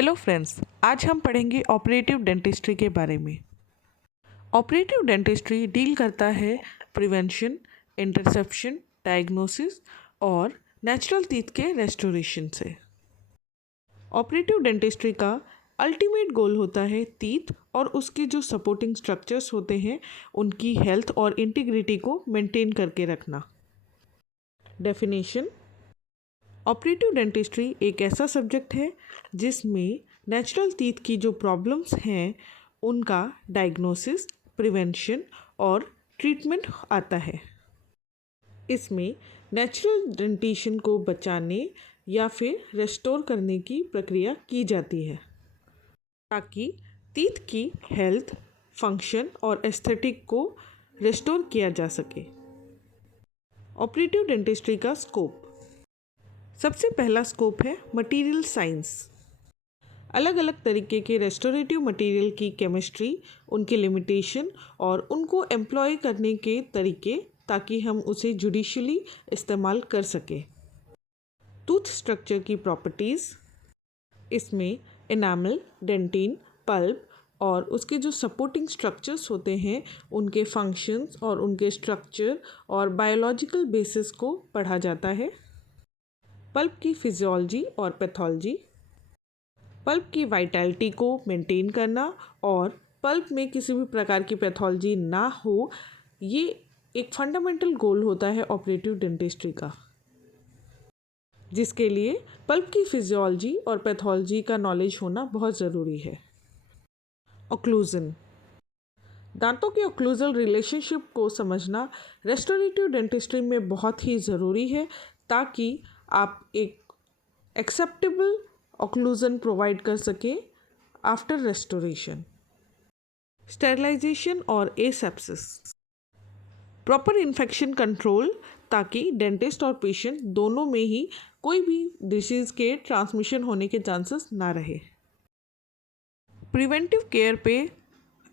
Hello friends, आज हम पढ़ेंगे ऑपरेटिव डेंटिस्ट्री के बारे में। ऑपरेटिव डेंटिस्ट्री डील करता है प्रिवेंशन, इंटरसेप्शन, डायग्नोसिस और नेचुरल टीथ के रेस्टोरेशन से। ऑपरेटिव डेंटिस्ट्री का अल्टीमेट गोल होता है टीथ और उसके जो सपोर्टिंग स्ट्रक्चर्स होते हैं उनकी हेल्थ और इंटीग्रिटी को मेंटेन करके रखना। डेफिनेशन: ऑपरेटिव डेंटिस्ट्री एक ऐसा सब्जेक्ट है जिसमें नेचुरल टीथ की जो प्रॉब्लम्स हैं उनका डायग्नोसिस, प्रिवेंशन और ट्रीटमेंट आता है। इसमें नेचुरल डेंटिशन को बचाने या फिर रेस्टोर करने की प्रक्रिया की जाती है ताकि टीथ की हेल्थ, फंक्शन और एस्थेटिक को रेस्टोर किया जा सके। ऑपरेटिव डेंटिस्ट्री का स्कोप: सबसे पहला स्कोप है मटेरियल साइंस। अलग अलग तरीके के रेस्टोरेटिव मटेरियल की केमिस्ट्री, उनके लिमिटेशन और उनको एम्प्लॉय करने के तरीके ताकि हम उसे जुडिशियली इस्तेमाल कर सकें। टूथ स्ट्रक्चर की प्रॉपर्टीज़: इसमें इनामल, डेंटिन, पल्प और उसके जो सपोर्टिंग स्ट्रक्चर्स होते हैं उनके फंक्शंस और उनके स्ट्रक्चर और बायोलॉजिकल बेसिस को पढ़ा जाता है। पल्प की फिजियोलॉजी और पैथोलॉजी, पल्प की वाइटैलिटी को मेंटेन करना और पल्प में किसी भी प्रकार की पैथोलॉजी ना हो, ये एक फंडामेंटल गोल होता है ऑपरेटिव डेंटिस्ट्री का, जिसके लिए पल्प की फिजियोलॉजी और पैथोलॉजी का नॉलेज होना बहुत ज़रूरी है। ऑक्लूजन: दांतों के ऑक्लूजल रिलेशनशिप को समझना रेस्टोरेटिव डेंटिस्ट्री में बहुत ही ज़रूरी है ताकि आप एक एक्सेप्टेबल ऑक्लूजन प्रोवाइड कर सकें आफ्टर रेस्टोरेशन। स्टेरिलाइजेशन और एसेप्सिस: प्रॉपर इन्फेक्शन कंट्रोल ताकि डेंटिस्ट और पेशेंट दोनों में ही कोई भी डिसीज़ के ट्रांसमिशन होने के चांसेस ना रहे। प्रिवेंटिव केयर पे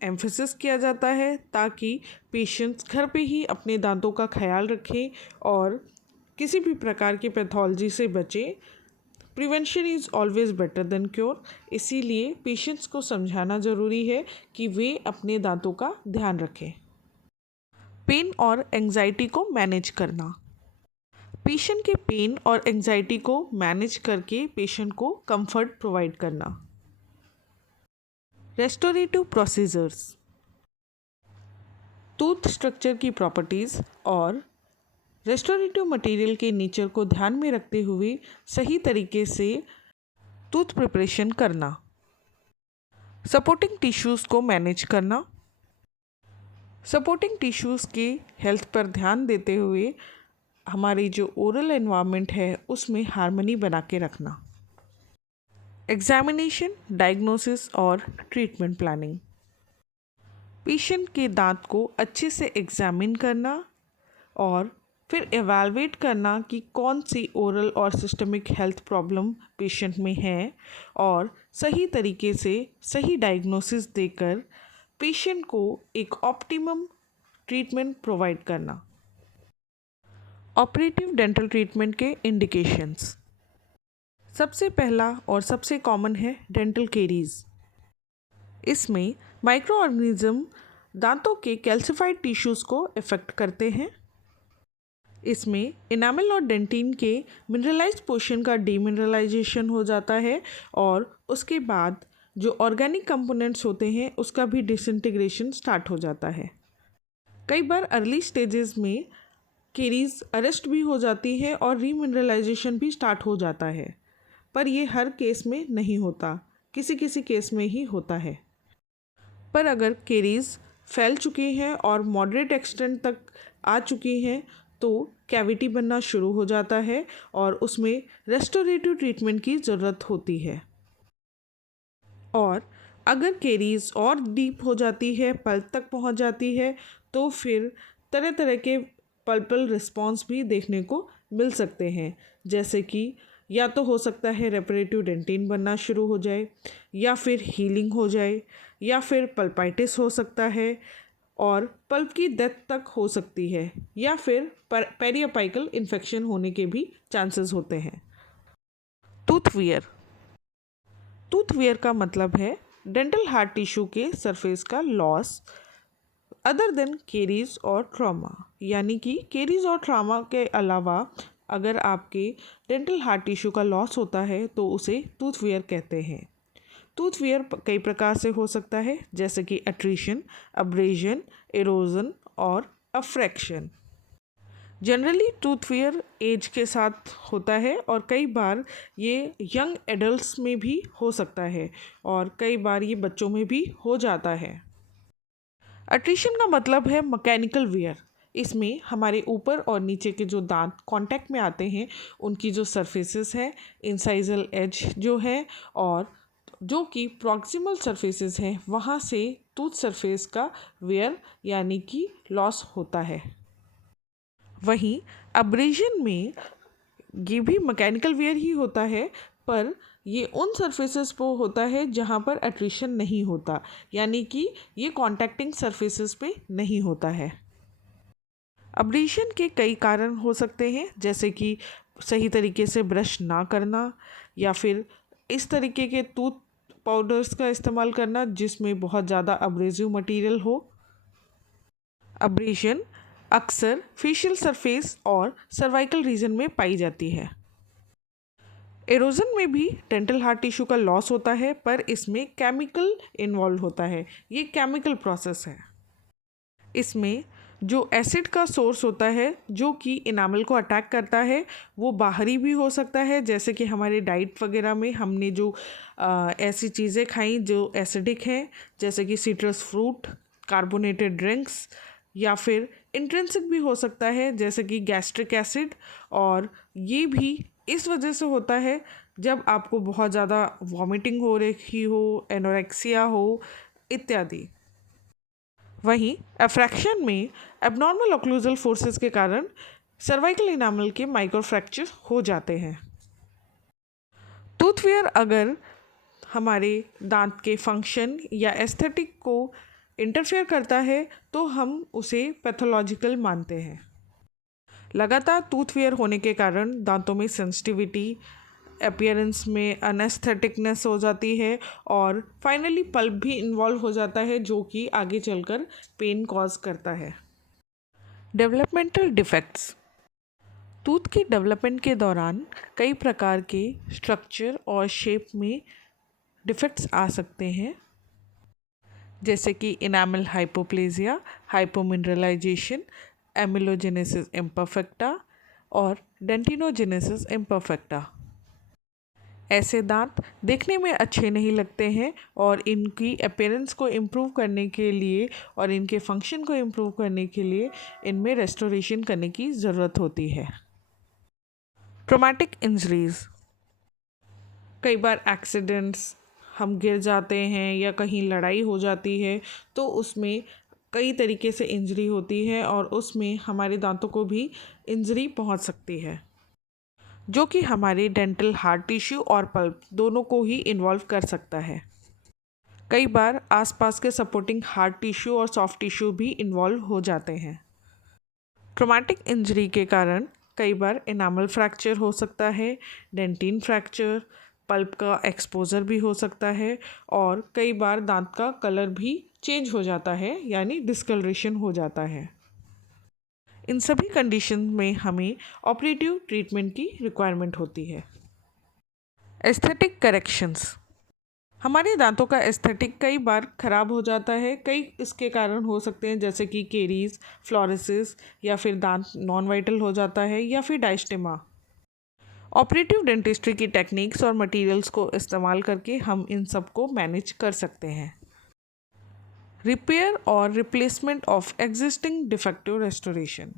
एम्फेसिस किया जाता है ताकि पेशेंट्स घर पे ही अपने दांतों का ख्याल रखें और किसी भी प्रकार की पैथोलॉजी से बचें। Prevention is always better than cure, इसीलिए पेशेंट्स को समझाना ज़रूरी है कि वे अपने दांतों का ध्यान रखें। पेन और एंजाइटी को मैनेज करना: पेशेंट के पेन और एंजाइटी को मैनेज करके पेशेंट को कंफर्ट प्रोवाइड करना। रेस्टोरेटिव प्रोसीजर्स: टूथ स्ट्रक्चर की प्रॉपर्टीज़ और रेस्टोरेटिव मटेरियल के नेचर को ध्यान में रखते हुए सही तरीके से टूथ प्रिपरेशन करना। सपोर्टिंग टिश्यूज़ को मैनेज करना: सपोर्टिंग टिश्यूज़ के हेल्थ पर ध्यान देते हुए हमारी जो ओरल एनवायरनमेंट है उसमें हार्मनी बना के रखना। एग्जामिनेशन, डायग्नोसिस और ट्रीटमेंट प्लानिंग: पेशेंट के दांत को अच्छे से एग्जामिन करना और फिर एवेलुएट करना कि कौन सी ओरल और सिस्टमिक हेल्थ प्रॉब्लम पेशेंट में है और सही तरीके से सही डायग्नोसिस देकर पेशेंट को एक ऑप्टिमम ट्रीटमेंट प्रोवाइड करना। ऑपरेटिव डेंटल ट्रीटमेंट के इंडिकेशंस: सबसे पहला और सबसे कॉमन है डेंटल केरीज। इसमें माइक्रो ऑर्गेनिज्म दांतों के कैल्सिफाइड टिश्यूज़ को इफ़ेक्ट करते हैं। इसमें इनामल और डेंटिन के मिनरलाइज्ड पोर्शन का डीमिनरलाइजेशन हो जाता है और उसके बाद जो ऑर्गेनिक कंपोनेंट्स होते हैं उसका भी डिसइंटीग्रेशन स्टार्ट हो जाता है। कई बार अर्ली स्टेजेस में केरीज अरेस्ट भी हो जाती है और रीमिनरलाइजेशन भी स्टार्ट हो जाता है, पर ये हर केस में नहीं होता, किसी किसी केस में ही होता है। पर अगर केरीज फैल चुकी हैं और मॉडरेट एक्सटेंट तक आ चुकी हैं तो कैविटी बनना शुरू हो जाता है और उसमें रेस्टोरेटिव ट्रीटमेंट की ज़रूरत होती है। और अगर केरीज और डीप हो जाती है, पल्प तक पहुंच जाती है, तो फिर तरह तरह के पल्पल रिस्पॉन्स भी देखने को मिल सकते हैं, जैसे कि या तो हो सकता है रेपरेटिव डेंटिन बनना शुरू हो जाए, या फिर हीलिंग हो जाए, या फिर पल्पाइटिस हो सकता है और पल्प की डेथ तक हो सकती है, या फिर पेरियापाइकल इन्फेक्शन होने के भी चांसेस होते हैं। टूथ वियर: टूथ वेयर का मतलब है डेंटल हार्ड टिश्यू के सरफेस का लॉस अदर देन केरीज और ट्रॉमा, यानी कि केरीज और ट्रॉमा के अलावा अगर आपके डेंटल हार्ड टिश्यू का लॉस होता है तो उसे टूथ वेयर कहते हैं। टूथ वेयर कई प्रकार से हो सकता है, जैसे कि अट्रीशन, अब्रेजन, एरोजन और अफ्रैक्शन। जनरली टूथ वेयर एज के साथ होता है और कई बार ये यंग एडल्ट्स में भी हो सकता है और कई बार ये बच्चों में भी हो जाता है। अट्रीशन का मतलब है मैकेनिकल वेयर। इसमें हमारे ऊपर और नीचे के जो दांत कांटेक्ट में आते हैं उनकी जो सरफेसेस है, इंसाइजल एज जो है और जो कि प्रॉक्सिमल सरफेसेस हैं वहाँ से टूथ सरफेस का वेयर यानी कि लॉस होता है। वहीं अब्रेजन में ये भी मैकेनिकल वेयर ही होता है, पर ये उन सरफेसेस पे होता है जहाँ पर अट्रीशन नहीं होता, यानी कि ये कॉन्टैक्टिंग सरफेसेस पे नहीं होता है। अब्रेशन के कई कारण हो सकते हैं, जैसे कि सही तरीके से ब्रश ना करना या फिर इस तरीके के टूथ पाउडर्स का इस्तेमाल करना जिसमें बहुत ज़्यादा अब्रेसिव मटेरियल हो। अब्रेशन अक्सर फेशियल सरफेस और सर्वाइकल रीजन में पाई जाती है। एरोजन में भी डेंटल हार्ड टिश्यू का लॉस होता है, पर इसमें केमिकल इन्वॉल्व होता है। ये केमिकल प्रोसेस है। इसमें जो एसिड का सोर्स होता है जो कि इनामल को अटैक करता है वो बाहरी भी हो सकता है, जैसे कि हमारे डाइट वगैरह में हमने जो ऐसी चीज़ें खाई जो एसिडिक हैं, जैसे कि सिट्रस फ्रूट, कार्बोनेटेड ड्रिंक्स, या फिर इंट्रिंसिक भी हो सकता है जैसे कि गैस्ट्रिक एसिड। और ये भी इस वजह से होता है जब आपको बहुत ज़्यादा वॉमिटिंग हो रही हो, एनोरेक्सिया हो इत्यादि। वहीं एफ्रैक्शन में एबनॉर्मल ऑक्लूजल फोर्सेस के कारण सर्वाइकल इनामल के माइक्रो फ्रैक्चर हो जाते हैं। टूथ वेयर अगर हमारे दांत के फंक्शन या एस्थेटिक को इंटरफेयर करता है तो हम उसे पैथोलॉजिकल मानते हैं। लगातार टूथ वेयर होने के कारण दांतों में सेंसिटिविटी, अपीयरेंस में अनएस्थेटिकनेस हो जाती है और फाइनली पल्प भी इन्वॉल्व हो जाता है जो कि आगे चलकर पेन कॉज करता है। Developmental defects. टूथ की डेवलपमेंट के दौरान कई प्रकार के स्ट्रक्चर और शेप में डिफेक्ट्स आ सकते हैं, जैसे कि इनामल हाइपोप्लेजिया, हाइपोमिनरलाइजेशन, एमिलोजेनेसिस इम्परफेक्टा और डेंटिनोजेनेसिस इम्परफेक्टा। ऐसे दांत देखने में अच्छे नहीं लगते हैं और इनकी अपीयरेंस को इम्प्रूव करने के लिए और इनके फंक्शन को इम्प्रूव करने के लिए इनमें रेस्टोरेशन करने की ज़रूरत होती है। Traumatic injuries. कई बार एक्सीडेंट्स, हम गिर जाते हैं या कहीं लड़ाई हो जाती है तो उसमें कई तरीके से इंजरी होती है और उसमें हमारे दांतों को भी इंजरी पहुंच सकती है, जो कि हमारे डेंटल हार्ड टिश्यू और पल्प दोनों को ही इन्वॉल्व कर सकता है। कई बार आसपास के सपोर्टिंग हार्ड टिश्यू और सॉफ्ट टिश्यू भी इन्वॉल्व हो जाते हैं। ट्रॉमेटिक इंजरी के कारण कई बार इनामल फ्रैक्चर हो सकता है, डेंटिन फ्रैक्चर, पल्प का एक्सपोजर भी हो सकता है और कई बार दांत का कलर भी चेंज हो जाता है यानी डिस्कलरेशन हो जाता है। इन सभी कंडीशन में हमें ऑपरेटिव ट्रीटमेंट की रिक्वायरमेंट होती है। Aesthetic corrections. हमारे दांतों का एस्थेटिक कई बार ख़राब हो जाता है। कई इसके कारण हो सकते हैं, जैसे कि केरीज, फ्लोरोसिस, या फिर दांत नॉन वाइटल हो जाता है या फिर डायस्टेमा। ऑपरेटिव डेंटिस्ट्री की टेक्निक्स और मटेरियल्स को इस्तेमाल करके हम इन सब को मैनेज कर सकते हैं। रिपेयर और replacement of existing defective restoration.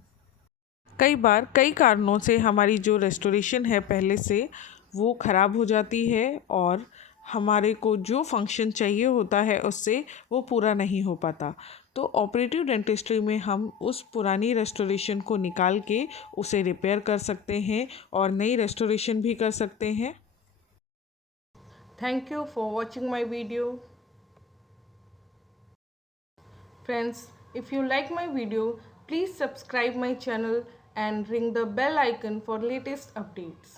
कई बार कई कारणों से हमारी जो रेस्टोरेशन है पहले से वो ख़राब हो जाती है और हमारे को जो फंक्शन चाहिए होता है उससे वो पूरा नहीं हो पाता। तो ऑपरेटिव डेंटिस्ट्री में हम उस पुरानी रेस्टोरेशन को निकाल के उसे रिपेयर कर सकते हैं और नई रेस्टोरेशन भी कर सकते हैं। Thank you for watching my video. Friends, if you like my video, please subscribe my channel and ring the bell icon for latest updates.